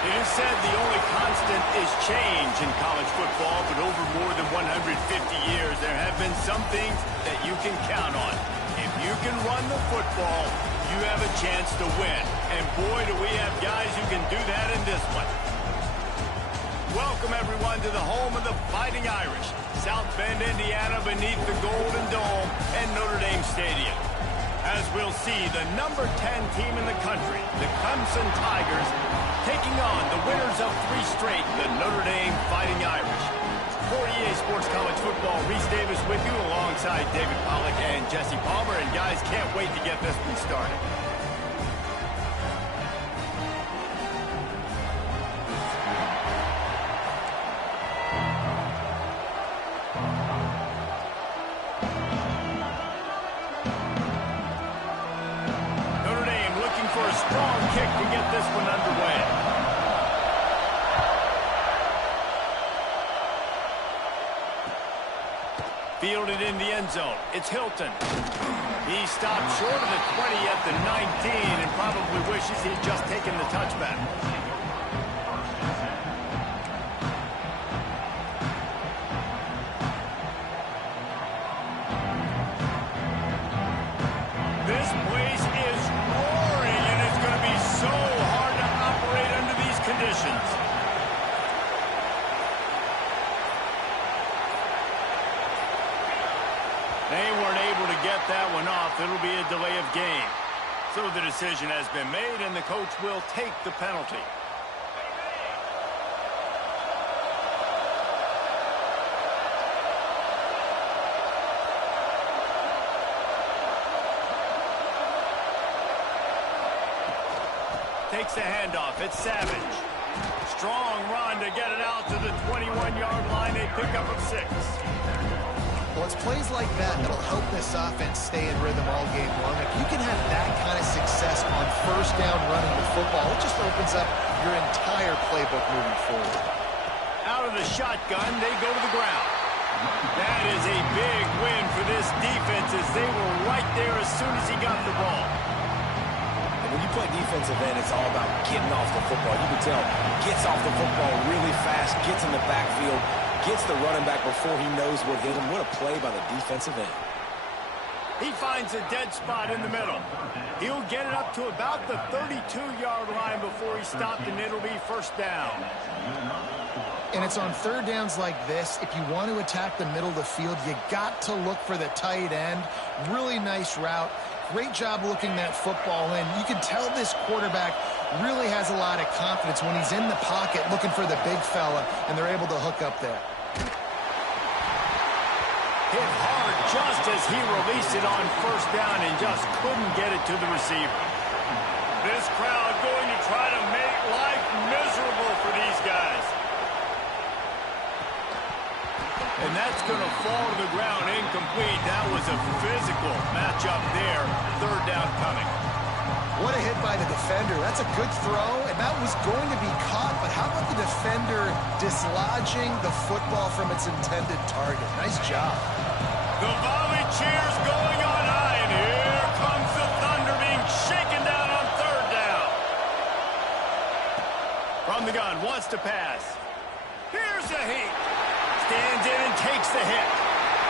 It is said the only constant is change in college football, but over more than 150 years, there have been some things that you can count on. If you can run the football, you have a chance to win. And boy, do we have guys who can do that in this one. Welcome, everyone, to the home of the Fighting Irish, South Bend, Indiana, beneath the Golden Dome and Notre Dame Stadium. As we'll see, the number 10 team in the country, the Clemson Tigers, taking on the winners of 3 straight, the Notre Dame Fighting Irish. For EA Sports College Football, Reese Davis with you alongside David Pollack and Jesse Palmer. And guys, can't wait to get this one started. Notre Dame looking for a strong kick to get this one underway. Fielded in the end zone. It's Hilton. He stopped short of the 20 at the 19 and probably wishes he'd just taken the touchback. This place is roaring, and it's going to be so hard to operate under these conditions. They weren't able to get that one off. It'll be a delay of game. So the decision has been made, and the coach will take the penalty. Takes the handoff. It's Savage. Strong run to get it out to the 21-yard line. A pickup of 6. Well, it's plays like that that'll help this offense stay in rhythm all game long. If you can have that kind of success on first down running the football, it just opens up your entire playbook moving forward. Out of the shotgun, they go to the ground. That is a big win for this defense as they were right there as soon as he got the ball. When you play defensive end, it's all about getting off the football. You can tell, gets off the football really fast, gets in the backfield, gets the running back before he knows what hit him. What a play by the defensive end. He finds a dead spot in the middle. He'll get it up to about the 32-yard line before he stopped, and it'll be first down. And it's on third downs like this. If you want to attack the middle of the field, you got to look for the tight end. Really nice route. Great job looking that football in. You can tell this quarterback really has a lot of confidence when he's in the pocket looking for the big fella, and they're able to hook up there. Hit hard just as he released it on first down and just couldn't get it to the receiver. This crowd going to try to make life miserable for these guys. And that's going to fall to the ground incomplete. That was a physical matchup there. Third down coming. What a hit by the defender. That's a good throw, and that was going to be caught. But how about the defender dislodging the football from its intended target? Nice job. The volley cheers going on high, and here comes the Thunder being shaken down on third down. From the gun, wants to pass. Here's a heat. Stands in and takes the hit.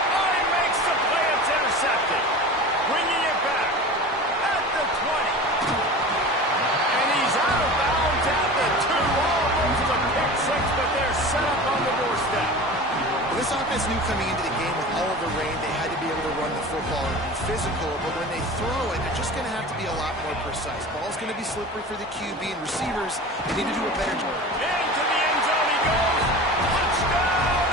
Oh, he makes the play. It's intercepted. Bringing it back at the 20. And he's out of bounds at the 2. Almost a pick 6, but they're set up on the doorstep. Well, this offense knew coming into the game with all of the rain, they had to be able to run the football and be physical. But when they throw it, they're just going to have to be a lot more precise. Ball's going to be slippery for the QB and receivers. They need to do a better job. Into the end zone he goes. Touchdown!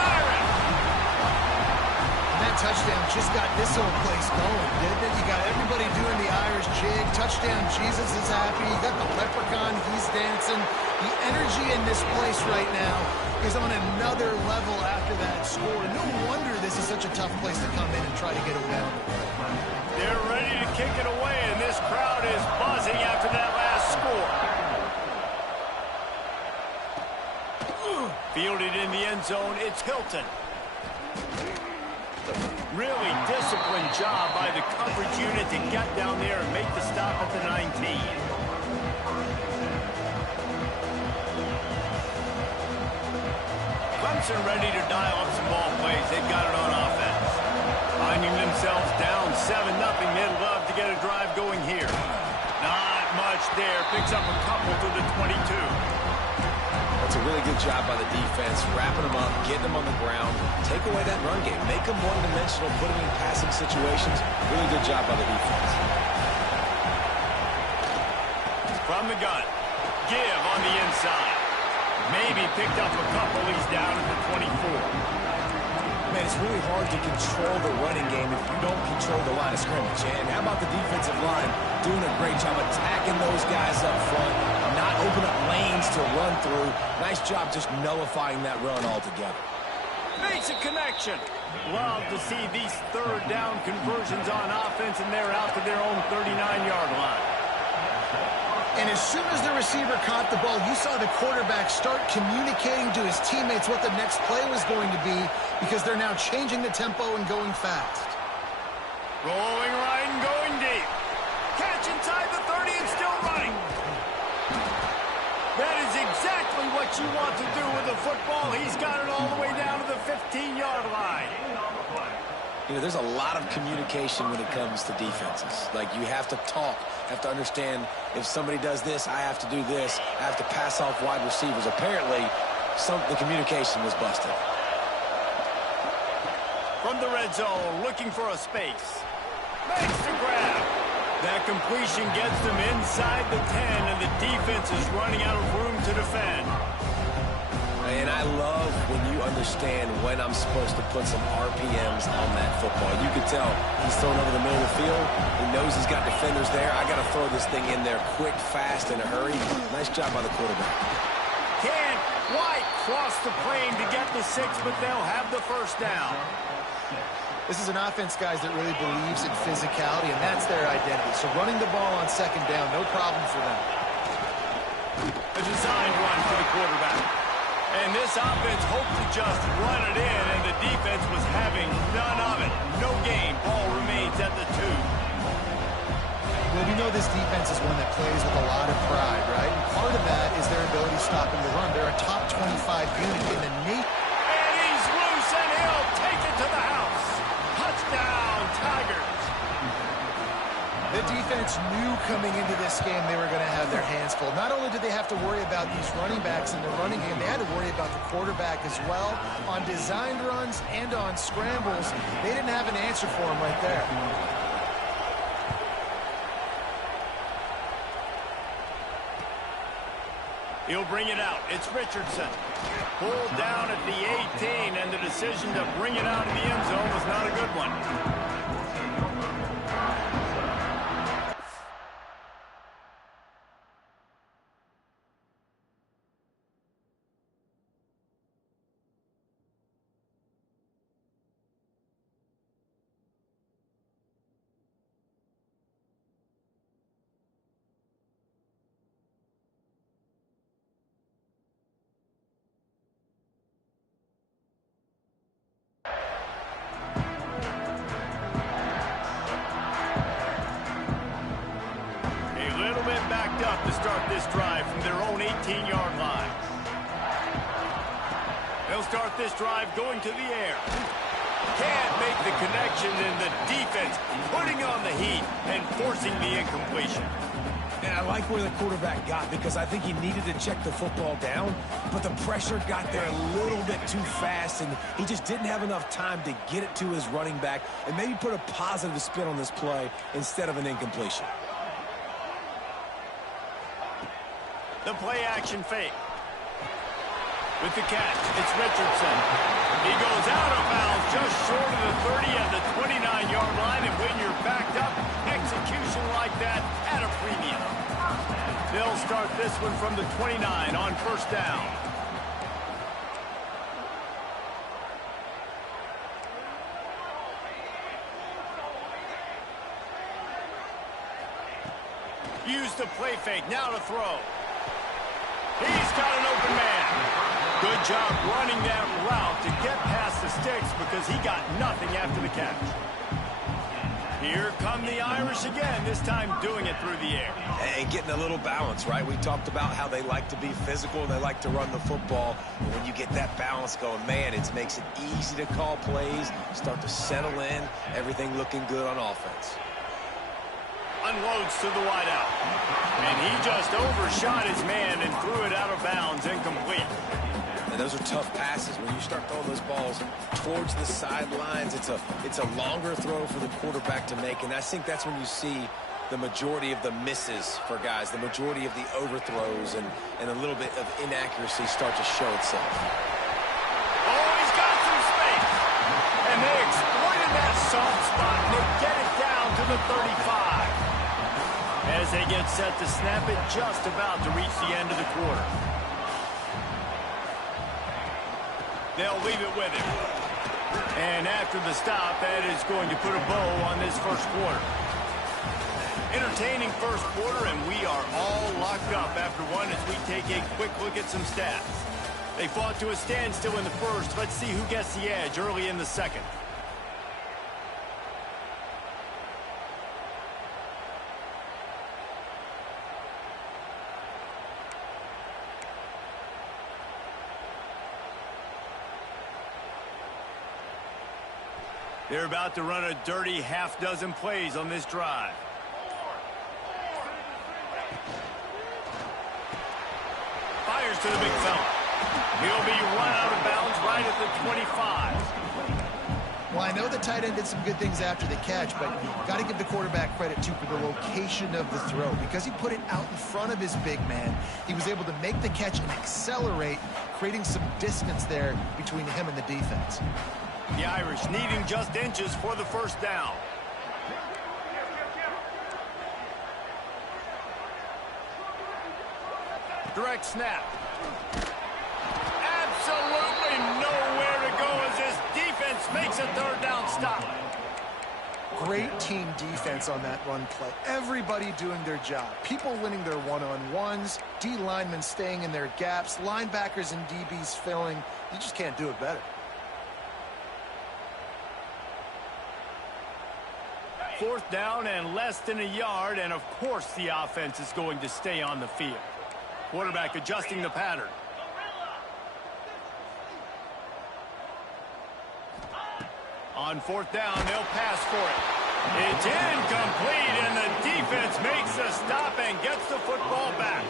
Touchdown just got this whole place going, didn't it? You got everybody doing the Irish jig. Touchdown, Jesus is happy. You got the leprechaun, he's dancing. The energy in this place right now is on another level after that score. No wonder this is such a tough place to come in and try to get a win. They're ready to kick it away, and this crowd is buzzing after that last score. Fielded in the end zone, it's Hilton. Really disciplined job by the coverage unit to get down there and make the stop at the 19. close and ready to dial up some ball plays. They've got it on offense. Finding themselves down 7-0. They'd love to get a drive going here. Not much there. Picks up a couple to the 22. That's a really good job by the defense, wrapping them up, getting them on the ground, take away that run game, make them one-dimensional, put them in passing situations. Really good job by the defense. From the gun. Give on the inside. Maybe picked up a couple. He's down at the 24. Man, it's really hard to control the running game if you don't control the line of scrimmage. And how about the defensive line doing a great job attacking those guys up front, not open up lanes to run through. Nice job just nullifying that run altogether. Makes a connection. Love to see these third down conversions on offense, and they're out to their own 39-yard line. And as soon as the receiver caught the ball, you saw the quarterback start communicating to his teammates what the next play was going to be, because they're now changing the tempo and going fast. Rolling right and going deep. Catch inside the 30 and still running. That is exactly what you want to do with the football. He's got it all the way down to the 15-yard line. You know, there's a lot of communication when it comes to defenses. Like, you have to talk, have to understand if somebody does this, I have to do this. I have to pass off wide receivers. Apparently, the communication was busted. From the red zone, looking for a space. Makes the grab. That completion gets them inside the 10, and the defense is running out of room to defend. And I love when you understand when I'm supposed to put some RPMs on that football. You can tell he's throwing over the middle of the field. He knows he's got defenders there. I got to throw this thing in there quick, fast, in a hurry. Nice job by the quarterback. Can't quite cross the plane to get the 6, but they'll have the first down. This is an offense, guys, that really believes in physicality, and that's their identity. So running the ball on second down, no problem for them. A designed run for the quarterback. And this offense hoped to just run it in, and the defense was having none of it. No gain. Ball remains at the 2. Well, we know this defense is one that plays with a lot of pride, right? And part of that is their ability stopping the run. They're a top 25 unit in the nation. And he's loose, and he'll take it to the house. Touchdown, Tigers. The defense knew coming into this game they were going to have their hands full. Not only did they have to worry about these running backs in the running game, they had to worry about the quarterback as well. On designed runs and on scrambles, they didn't have an answer for him right there. He'll bring it out. It's Richardson. Pulled down at the 18, and the decision to bring it out of the end zone was not a good one. Up to start this drive from their own 18-yard line. They'll start this drive going to the air. Can't make the connection, and the defense putting on the heat and forcing the incompletion. And I like where the quarterback got, because I think he needed to check the football down, but the pressure got there a little bit too fast, and he just didn't have enough time to get it to his running back and maybe put a positive spin on this play instead of an incompletion. The play-action fake. With the catch, it's Richardson. He goes out of bounds just short of the 30 at the 29-yard line, and when you're backed up, execution like that at a premium. They'll start this one from the 29 on first down. Use the play fake, now to throw. He's got an open man. Good job running that route to get past the sticks, because he got nothing after the catch. Here come the Irish again, this time doing it through the air. And getting a little balance, right? We talked about how they like to be physical, they like to run the football. And when you get that balance going, man, it makes it easy to call plays, start to settle in, everything looking good on offense. Unloads to the wideout. And he just overshot his man and threw it out of bounds, incomplete. And those are tough passes. When you start throwing those balls towards the sidelines, it's a longer throw for the quarterback to make. And I think that's when you see the majority of the misses for guys, the majority of the overthrows and a little bit of inaccuracy start to show itself. Oh, he's got some space. And they exploited that soft spot, and they get it down to the 35. As they get set to snap it, just about to reach the end of the quarter. They'll leave it with him. And after the stop, that is going to put a bow on this first quarter. Entertaining first quarter, and we are all locked up after one as we take a quick look at some stats. They fought to a standstill in the first. Let's see who gets the edge early in the second. They're about to run a dirty half-dozen plays on this drive. Fires to the big fella. He'll be run out of bounds right at the 25. Well, I know the tight end did some good things after the catch, but you've got to give the quarterback credit, too, for the location of the throw. Because he put it out in front of his big man, he was able to make the catch and accelerate, creating some distance there between him and the defense. The Irish needing just inches for the first down. Direct snap. Absolutely nowhere to go as this defense makes a third down stop. Great team defense on that run play. Everybody doing their job. People winning their one-on-ones, D linemen staying in their gaps, linebackers and DBs filling. You just can't do it better. Fourth down and less than a yard, and of course the offense is going to stay on the field. Quarterback adjusting the pattern. On fourth down, they'll pass for it. It's incomplete, and the defense makes a stop and gets the football back.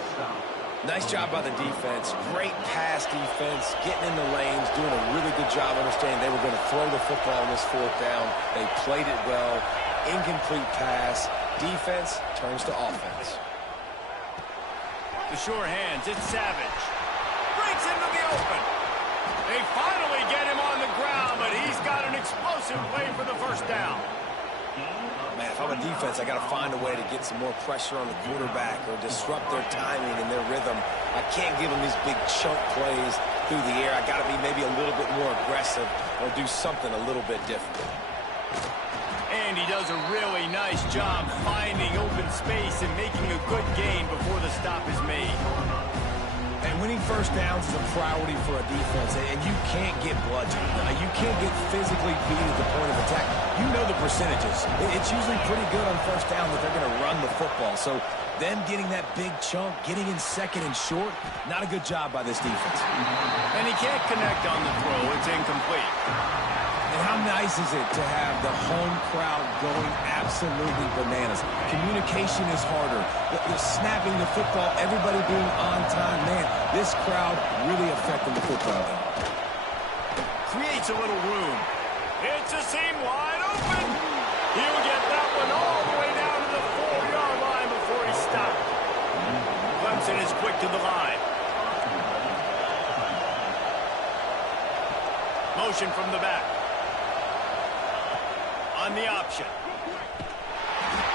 Nice job by the defense. Great pass defense, getting in the lanes, doing a really good job understanding they were going to throw the football on this fourth down. They played it well. Incomplete pass. Defense turns to offense. The sure hands, it's Savage. Breaks into the open. They finally get him on the ground, but he's got an explosive play for the first down. Man, if I'm a defense, I got to find a way to get some more pressure on the quarterback or disrupt their timing and their rhythm. I can't give them these big chunk plays through the air. I got to be maybe a little bit more aggressive or do something a little bit different. And he does a really nice job finding open space and making a good gain before the stop is made. And winning first downs is a priority for a defense, and you can't get bludgeoned. You can't get physically beat at the point of attack. You know the percentages. It's usually pretty good on first down that they're going to run the football. So them getting that big chunk, getting in second and short, not a good job by this defense. And he can't connect on the throw. It's incomplete. And how nice is it to have the home crowd going absolutely bananas? Communication is harder. The snapping the football, everybody being on time. Man, this crowd really affecting the football game. Creates a little room. It's a seam wide open. He'll get that one all the way down to the 4-yard line before he stopped. Clemson is quick to the line. Motion from the back. On the option.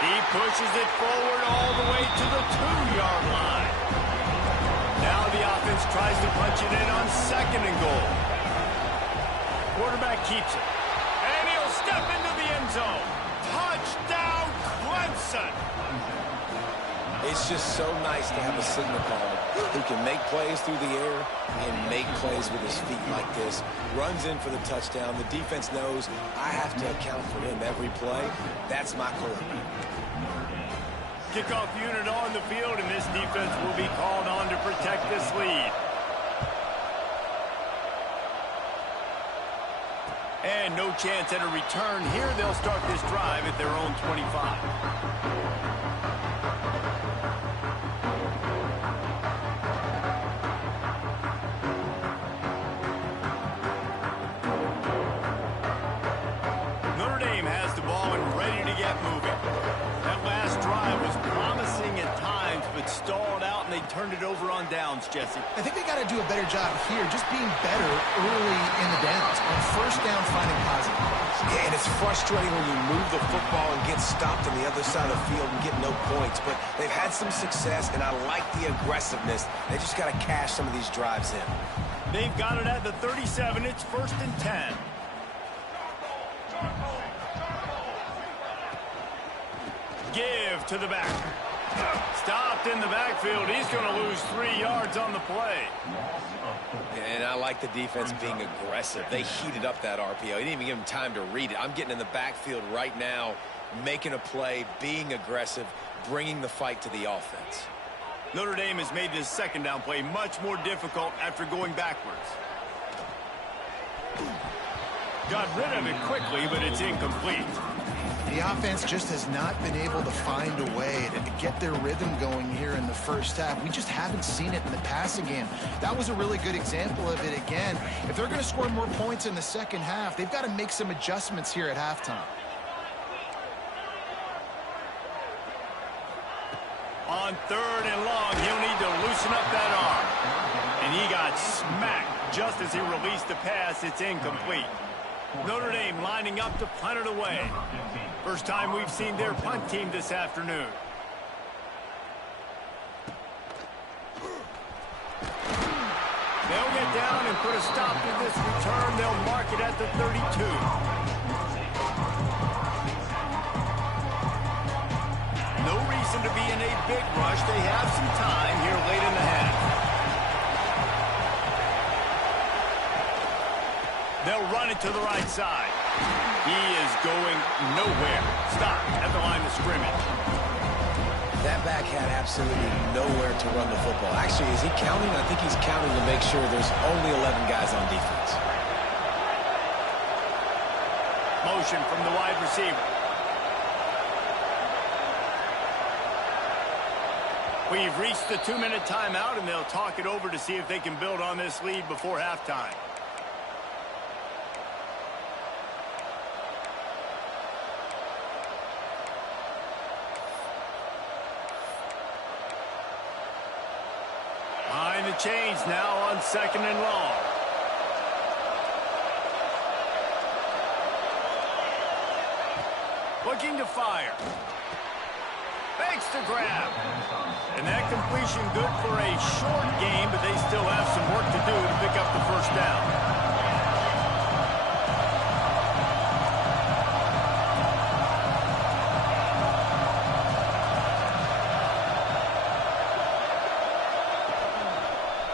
He pushes it forward all the way to the 2-yard line. Now the offense tries to punch it in on second and goal. Quarterback keeps it. And he'll step into the end zone. Touchdown, Clemson! It's just so nice to have a signal call who can make plays through the air and make plays with his feet like this. Runs in for the touchdown. The defense knows I have to account for him every play. That's my quarterback. Kickoff unit on the field, and this defense will be called on to protect this lead. And no chance at a return here. They'll start this drive at their own 25. Notre Dame has the ball and ready to get moving. That last drive was promising at times, but stalled out, and they turned it over on downs, Jesse. I think they got to do a better job here, just being better early in the downs. On first down, finding positive plays. Yeah, and it's frustrating when you move the football and get stopped on the other side of the field and get no points. But they've had some success, and I like the aggressiveness. They just got to cash some of these drives in. They've got it at the 37. It's 1st and 10. Give to the back. Stopped in the backfield. He's going to lose 3 yards on the play. And I like the defense being aggressive. They heated up that RPO. He didn't even give him time to read it. I'm getting in the backfield right now, making a play, being aggressive, bringing the fight to the offense. Notre Dame has made this second down play much more difficult after going backwards. Got rid of it quickly, but it's incomplete. The offense just has not been able to find a way to get their rhythm going here in the first half. We just haven't seen it in the passing game. That was a really good example of it again. If they're going to score more points in the second half, they've got to make some adjustments here at halftime. On 3rd and long, he'll need to loosen up that arm. And he got smacked just as he released the pass. It's incomplete. Notre Dame lining up to punt it away. First time we've seen their punt team this afternoon. They'll get down and put a stop to this return. They'll mark it at the 32. No reason to be in a big rush. They have some time here late in the half. They'll run it to the right side. He is going nowhere. Stop at the line of scrimmage. That back had absolutely nowhere to run the football. Actually, is he counting? I think he's counting to make sure there's only 11 guys on defense. Motion from the wide receiver. We've reached the 2-minute timeout, and they'll talk it over to see if they can build on this lead before halftime. Behind the chains now on 2nd and long. Looking to fire. Fakes the grab. And that completion good for a short game, but they still have some work to do to pick up the first down.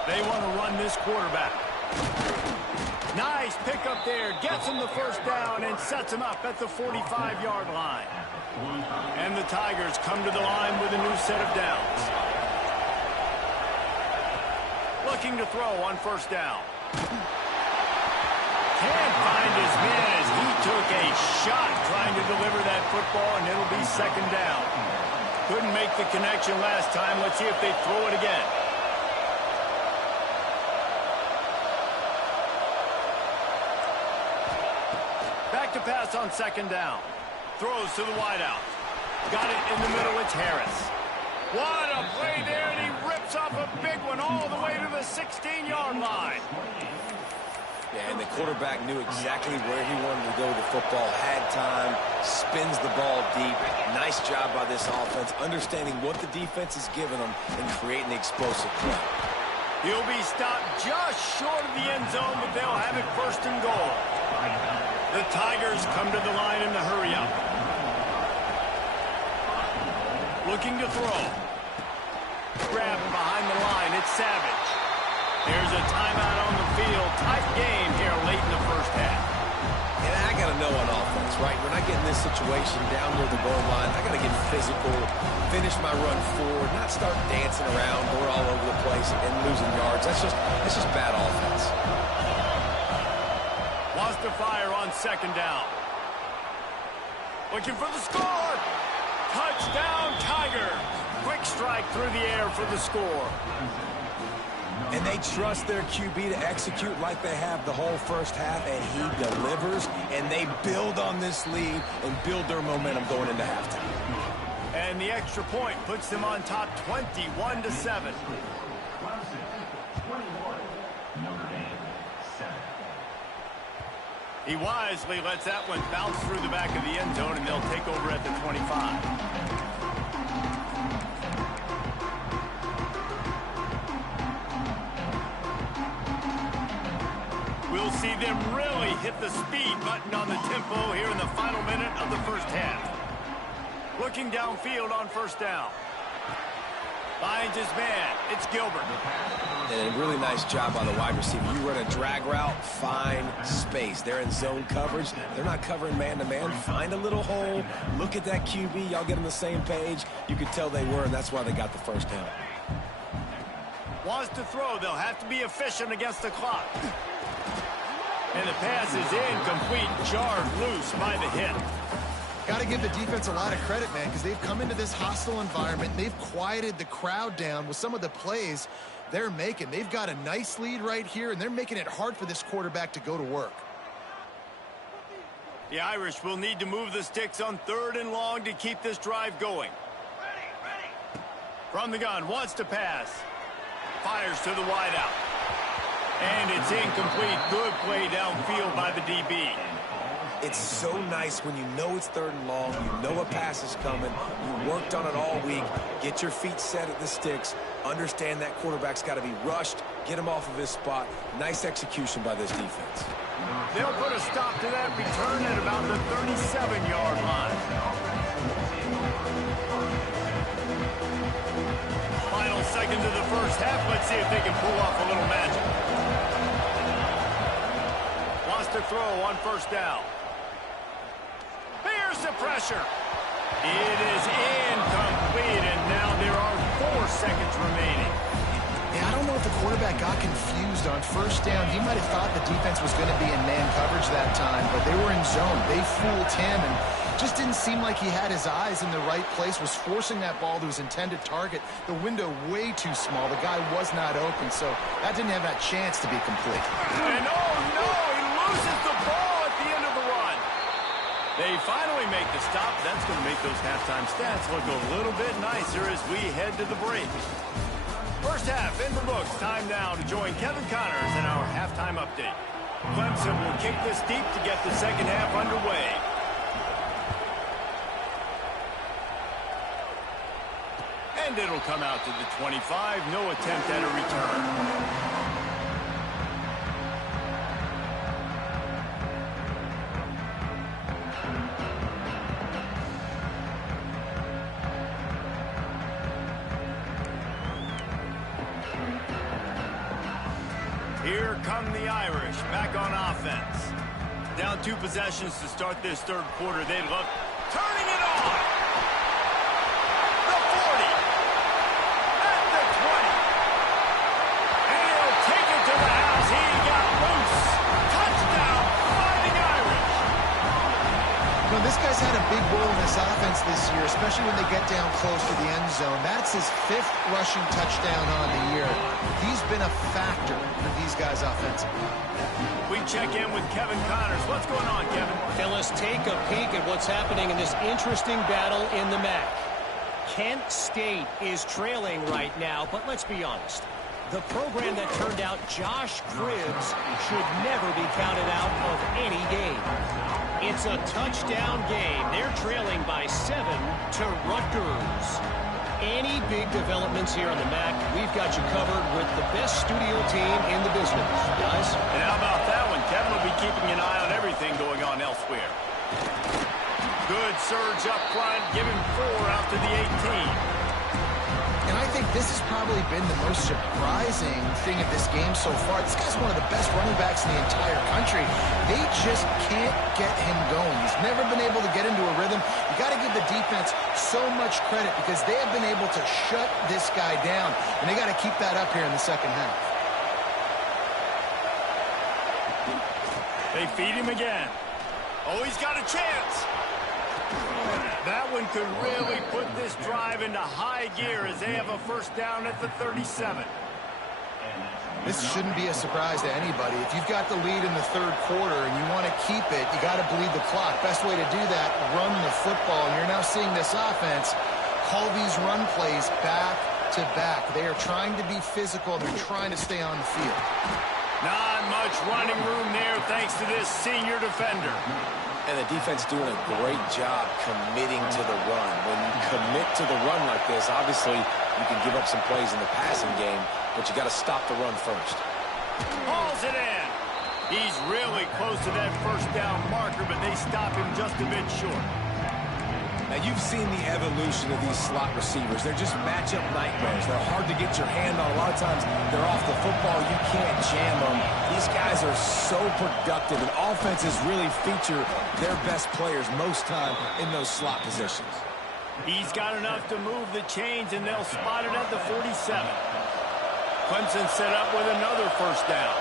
They want to run this quarterback. Nice pickup there. Gets him the first down and sets him up at the 45-yard line. And the Tigers come to the line with a new set of downs. Looking to throw on first down. Can't find his man as he took a shot trying to deliver that football, and it'll be 2nd down. Couldn't make the connection last time. Let's see if they throw it again. Back to pass on 2nd down. Throws to the wideout. Got it in the middle. It's Harris. What a play there, and he rips off a big one all the way to the 16-yard line. Yeah, and the quarterback knew exactly where he wanted to go with the football, had time, spins the ball deep. Nice job by this offense, understanding what the defense is giving them and creating the explosive play. He'll be stopped just short of the end zone, but they'll have it 1st and goal. The Tigers come to the line in the hurry-up. Looking to throw. Grab behind the line. It's Savage. There's a timeout on the field. Tight game here late in the first half. And I got to know on offense, right? When I get in this situation down near the goal line, I got to get physical, finish my run forward, not start dancing around, going all over the place and losing yards. That's just bad offense. Wants to fire on second down. Looking for the score. Touchdown, Tiger. Quick strike through the air for the score. And they trust their QB to execute like they have the whole first half, and he delivers, and they build on this lead and build their momentum going into halftime. And the extra point puts them on top 21-7. He wisely lets that one bounce through the back of the end zone, and they'll take over at the 25. We'll see them really hit the speed button on the tempo here in the final minute of the first half. Looking downfield on first down. Finds his man. It's Gilbert. And a really nice job by the wide receiver. You run a drag route, find space. They're in zone coverage. They're not covering man-to-man. Find a little hole. Look at that QB. Y'all get on the same page. You could tell they were, and that's why they got the first down. Wants to throw. They'll have to be efficient against the clock. And the pass is incomplete, jarred loose by the hit. Got to give the defense a lot of credit, man, because they've come into this hostile environment. And they've quieted the crowd down with some of the plays they're making. They've got a nice lead right here, and they're making it hard for this quarterback to go to work. The Irish will need to move the sticks on 3rd and long to keep this drive going. From the gun, wants to pass. Fires to the wideout. And it's incomplete. Good play downfield by the DB. It's so nice when you know it's 3rd and long, you know a pass is coming, you worked on it all week, get your feet set at the sticks, understand that quarterback's got to be rushed, get him off of his spot. Nice execution by this defense. They'll put a stop to that return at about the 37-yard line. Final seconds of the first half. Let's see if they can pull off a little magic. Wants to throw on first down. Here's the pressure. It is incomplete, and now there are 4 seconds remaining. Yeah, I don't know if the quarterback got confused on first down. He might have thought the defense was going to be in man coverage that time, but they were in zone. They fooled him, and just didn't seem like he had his eyes in the right place, was forcing that ball to his intended target. The window way too small. The guy was not open, so that didn't have that chance to be complete. And oh no, he loses the ball at the end of the run. They finally make the stop. That's going to make those halftime stats look a little bit nicer as we head to the break. First half in the books. Time now to join Kevin Connors in our halftime update. Clemson will kick this deep to get the second half underway. And it'll come out to the 25. No attempt at a return. Here come the Irish back on offense. Down 2 possessions to start this 3rd quarter. They love turning it on. The 40. At the 20. And he'll take it to the house. He got loose. Touchdown, Fighting Irish. You know, this guy's had a big role in this offense this year, especially when they get down close to the end zone. That's his 5th rushing touchdown on the year. He's been a factor for these guys offensively. We check in with Kevin Connors. What's going on, Kevin? Fellas, take a peek at what's happening in this interesting battle in the MAC. Kent State is trailing right now, but let's be honest. The program that turned out Josh Cribbs should never be counted out of any game. It's a touchdown game. They're trailing by 7 to Rutgers. Any big developments here on the MAC, we've got you covered with the best studio team in the business, guys. And how about that one? Kevin will be keeping an eye on everything going on elsewhere. Good surge up front. Give him 4 out to the 18. And I think this has probably been the most surprising thing of this game so far. This guy's one of the best running backs in the entire country. They just can't get him going. He's never been able to get into a rhythm. You got to give the defense so much credit because they have been able to shut this guy down. And they got to keep that up here in the second half. They feed him again. Oh, he's got a chance. That one could really put this drive into high gear as they have a first down at the 37. This shouldn't be a surprise to anybody. If you've got the lead in the third quarter and you want to keep it, you got to bleed the clock. Best way to do that, run the football. And you're now seeing this offense call these run plays back to back. They are trying to be physical. They're trying to stay on the field. Not much running room there thanks to this senior defender. And the defense doing a great job committing to the run. When you commit to the run like this, obviously you can give up some plays in the passing game, but you got to stop the run first. Hauls it in. He's really close to that first down marker, but they stop him just a bit short. Now, you've seen the evolution of these slot receivers. They're just matchup nightmares. They're hard to get your hand on. A lot of times, they're off the football. You can't jam them. These guys are so productive, and offenses really feature their best players most time in those slot positions. He's got enough to move the chains, and they'll spot it at the 47. Clemson set up with another first down.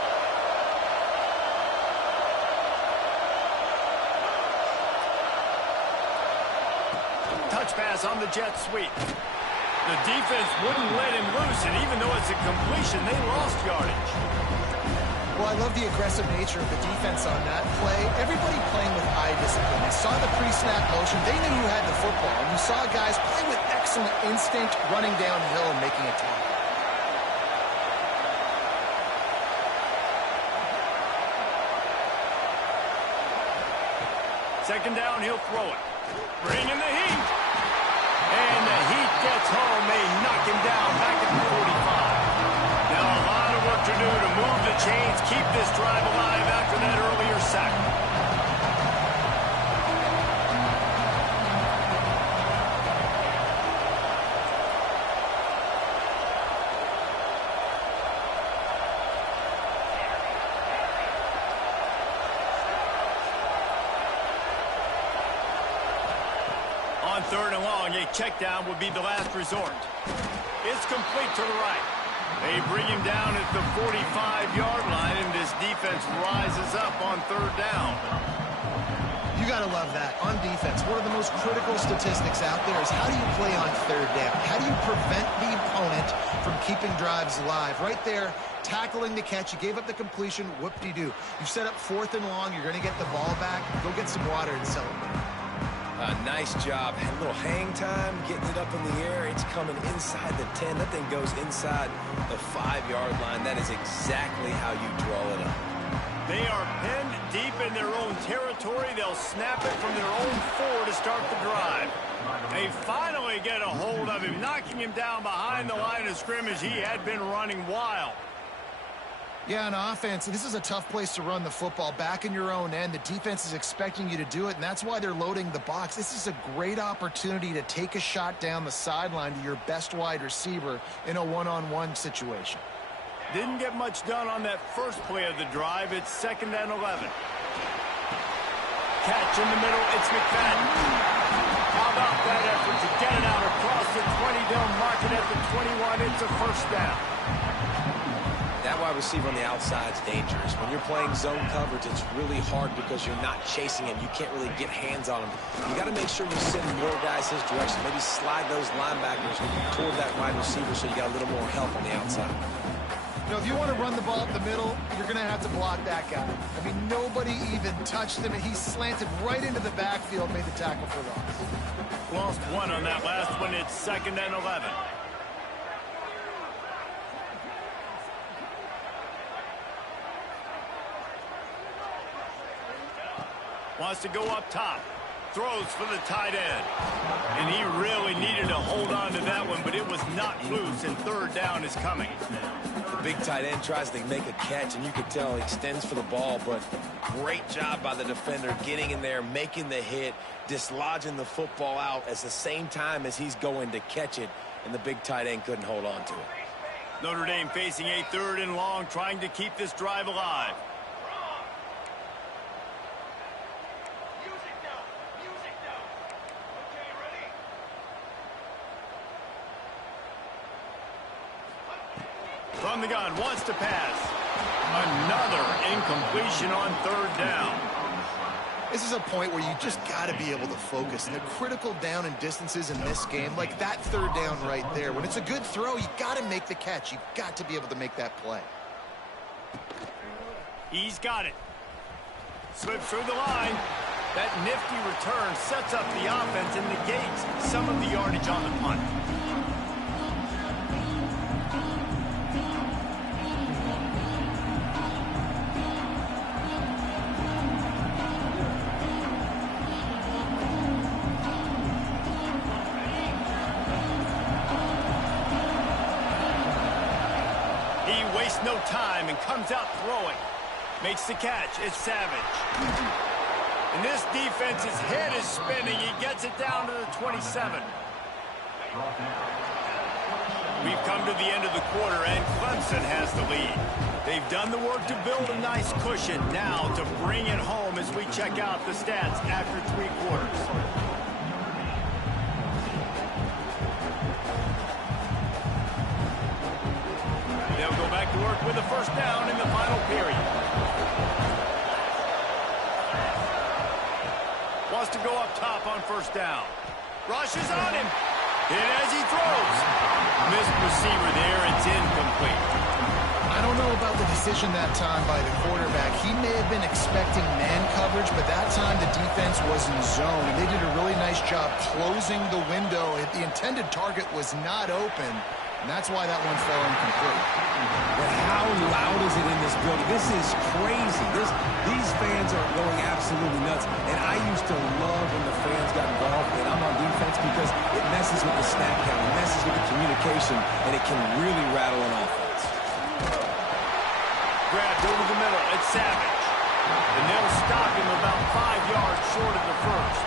Touch pass on the jet sweep. The defense wouldn't let him loose, and even though it's a completion, they lost yardage. Well, I love the aggressive nature of the defense on that play. Everybody playing with eye discipline. They saw the pre-snap motion. They knew who had the football. And you saw guys play with excellent instinct, running downhill and making a tackle. Second down, he'll throw it. Bring in the heat. And the heat gets home. They knock him down back at the 45. Now a lot of work to do to move the chains, keep this drive alive after that earlier sack. On third and long, a check down would be the last resort. It's complete to the right. They bring him down at the 45-yard line, and this defense rises up on third down. You got to love that. On defense, one of the most critical statistics out there is how do you play on third down? How do you prevent the opponent from keeping drives alive? Right there, tackling the catch. You gave up the completion. Whoop-de-doo. You set up fourth and long. You're going to get the ball back. Go get some water and celebrate. Nice job. A little hang time, getting it up in the air. It's coming inside the 10. That thing goes inside the 5-yard line. That is exactly how you draw it up. They are pinned deep in their own territory. They'll snap it from their own 4 to start the drive. They finally get a hold of him, knocking him down behind the line of scrimmage. He had been running wild. Yeah, on offense, this is a tough place to run the football. Back in your own end, the defense is expecting you to do it, and that's why they're loading the box. This is a great opportunity to take a shot down the sideline to your best wide receiver in a one-on-one situation. Didn't get much done on that first play of the drive. It's second and 11. Catch in the middle. It's McFadden. How about that effort to get it out across the 20? They'll mark it at the 21. It's a first down. That wide receiver on the outside is dangerous. When you're playing zone coverage, it's really hard because you're not chasing him. You can't really get hands on him. You got to make sure you're sending more guys his direction. Maybe slide those linebackers toward that wide receiver so you got a little more help on the outside. You know, if you want to run the ball up the middle, you're going to have to block that guy. I mean, nobody even touched him, and he slanted right into the backfield, made the tackle for loss. Lost one on that last one. It's second and 11. Wants to go up top. Throws for the tight end. And he really needed to hold on to that one, but it was not loose, and third down is coming. The big tight end tries to make a catch, and you can tell he extends for the ball, but great job by the defender getting in there, making the hit, dislodging the football out at the same time as he's going to catch it. and the big tight end couldn't hold on to it. Notre Dame facing a 3rd and long, trying to keep this drive alive. From the gun, wants to pass. Another incompletion on 3rd down. This is a point where you just got to be able to focus. And the critical down and distances in this game, like that 3rd down right there, when it's a good throw, you got to make the catch. You've got to be able to make that play. He's got it. Slips through the line. That nifty return sets up the offense and negates some of the yardage on the punt. No time and comes out throwing. Makes the catch. It's Savage. And this defense's head is spinning. He gets it down to the 27. We've come to the end of the quarter, and Clemson has the lead. They've done the work to build a nice cushion. Now to bring it home as we check out the stats after 3 quarters. They'll go back to work with a 1st down in the final period. Wants to go up top on 1st down. Rushes on him. And as he throws, missed receiver there. It's incomplete. I don't know about the decision that time by the quarterback. He may have been expecting man coverage, but that time the defense was in zone. And they did a really nice job closing the window. The intended target was not open. And that's why that one fell incomplete. But how loud is it in this building? This is crazy. These fans are going absolutely nuts. And I used to love when the fans got involved, and I'm on defense because it messes with the snap count, it messes with the communication, and it can really rattle an offense. Grabbed over the middle. It's Savage. And they'll stop him about 5 yards short of the 1st.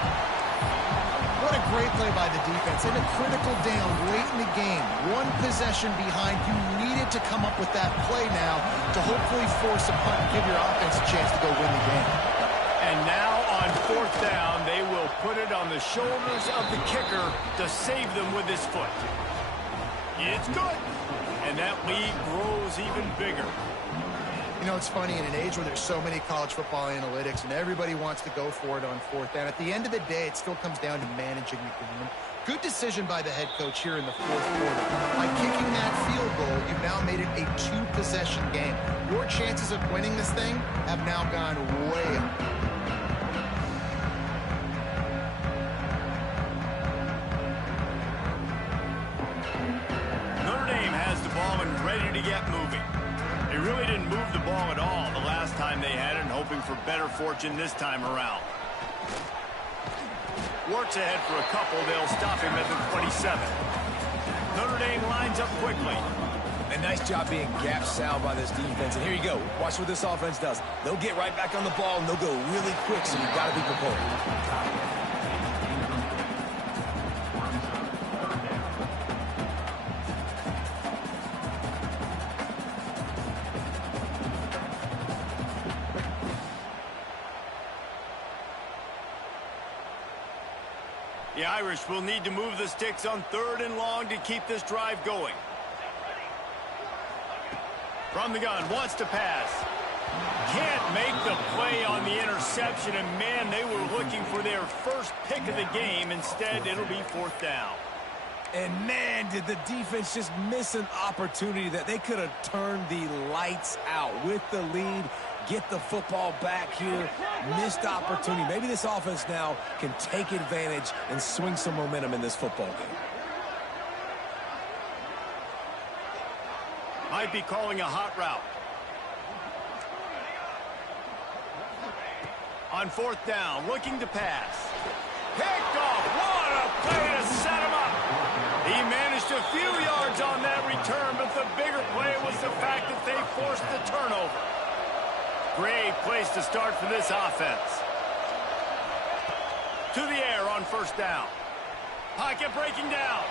What a great play by the defense. In a critical down late in the game, 1 possession behind, you needed to come up with that play now to hopefully force a punt and give your offense a chance to go win the game. And now on 4th down, they will put it on the shoulders of the kicker to save them with his foot. It's good. And that lead grows even bigger. You know, it's funny, in an age where there's so many college football analytics and everybody wants to go for it on 4th down, at the end of the day, it still comes down to managing the game. Good decision by the head coach here in the 4th quarter. By kicking that field goal, you've now made it a 2-possession game. Your chances of winning this thing have now gone way up. Notre Dame has the ball and ready to get moving. They really didn't move the ball at all the last time they had it, and hoping for better fortune this time around. Works ahead for a couple. They'll stop him at the 27. Notre Dame lines up quickly. A nice job being gap sound by this defense. And here you go. Watch what this offense does. They'll get right back on the ball, and they'll go really quick, so you've got to be prepared. The Irish will need to move the sticks on 3rd and long to keep this drive going. From the gun, wants to pass. Can't make the play on the interception, and man, they were looking for their first pick of the game. Instead, it'll be 4th down. And man, did the defense just miss an opportunity that they could have turned the lights out with the lead. Get the football back here. Missed opportunity. Maybe this offense now can take advantage and swing some momentum in this football game. Might be calling a hot route. On 4th down, looking to pass. Picked off. What a play to set him up. He managed a few yards on that return, but the bigger play was the fact that they forced the turnover. Great place to start for this offense. To the air on 1st down. Pocket breaking down.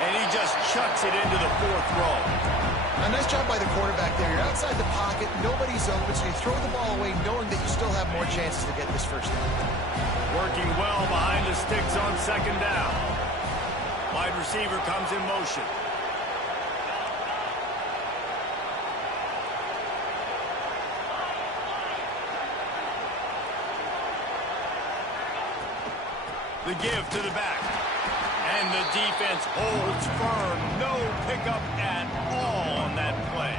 And he just chucks it into the fourth row. A nice job by the quarterback there. You're outside the pocket, nobody's open, so you throw the ball away knowing that you still have more chances to get this first down. Working well behind the sticks on second down. Wide receiver comes in motion. The give to the back. And the defense holds firm. No pickup at all on that play.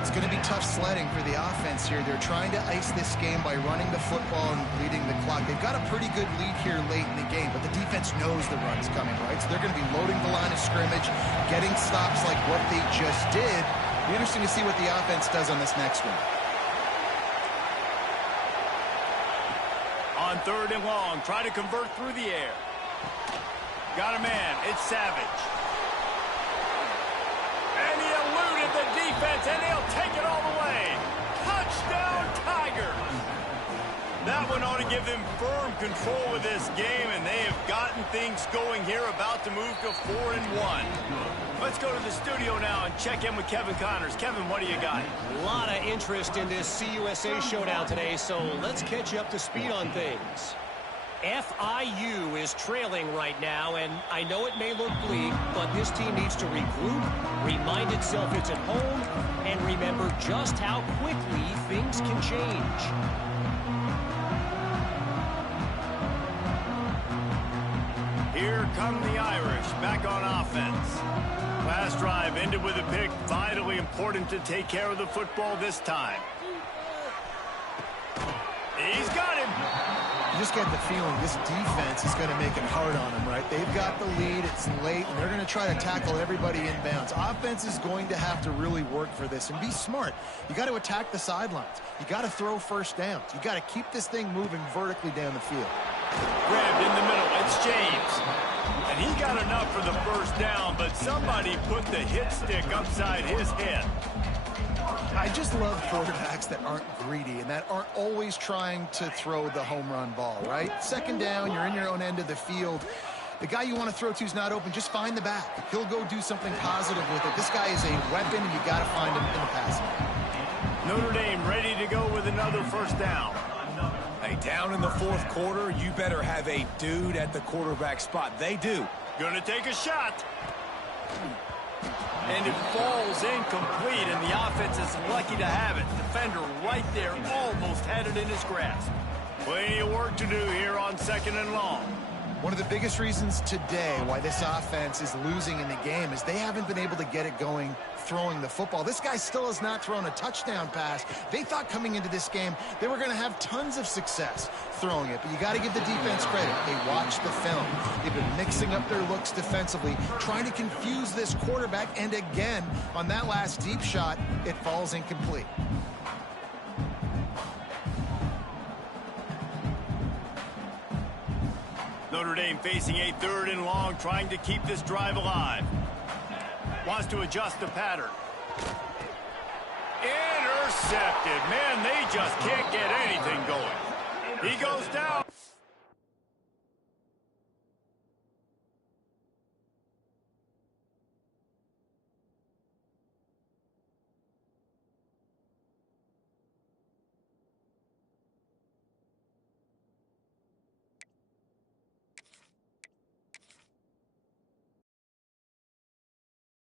It's going to be tough sledding for the offense here. They're trying to ice this game by running the football and bleeding the clock. They've got a pretty good lead here late in the game, but the defense knows the run's coming, right? So they're going to be loading the line of scrimmage, getting stops like what they just did. It'll be interesting to see what the offense does on this next one. On third and long, try to convert through the air. Got a man. It's Savage. And he eluded the defense, and he'll take it all the way. Touchdown, Tigers. That one ought to give them firm control of this game, and they have gotten things going here, about to move to 4-1. Let's go to the studio now and check in with Kevin Connors. Kevin, what do you got? A lot of interest in this CUSA showdown today, so let's catch you up to speed on things. FIU is trailing right now, and I know it may look bleak, but this team needs to regroup, remind itself it's at home, and remember just how quickly things can change. Here come the Irish, back on offense. Last drive ended with a pick. Vitally important to take care of the football this time. He's got him. You just get the feeling this defense is going to make it hard on them, right? They've got the lead, it's late, and they're going to try to tackle everybody inbounds. Offense is going to have to really work for this and be smart. You got to attack the sidelines. You got to throw first downs. You got to keep this thing moving vertically down the field. Grabbed in the middle. It's James. And he got enough for the first down, but somebody put the hit stick upside his head. I just love quarterbacks that aren't greedy and that aren't always trying to throw the home run ball, right? Second down, you're in your own end of the field. The guy you want to throw to is not open. Just find the back. He'll go do something positive with it. This guy is a weapon, and you got to find him in the passing. Notre Dame ready to go with another first down. Hey, down in the fourth quarter, you better have a dude at the quarterback spot. They do. Gonna take a shot. And it falls incomplete, and the offense is lucky to have it. Defender right there almost had it in his grasp. Plenty of work to do here on second and long. One of the biggest reasons today why this offense is losing in the game is they haven't been able to get it going throwing the football. This guy still has not thrown a touchdown pass. They thought coming into this game they were going to have tons of success throwing it, but you got to give the defense credit. They watched the film. They've been mixing up their looks defensively, trying to confuse this quarterback, and again, on that last deep shot, it falls incomplete. Notre Dame facing a third and long, trying to keep this drive alive. Wants to adjust the pattern. Intercepted. Man, they just can't get anything going. He goes down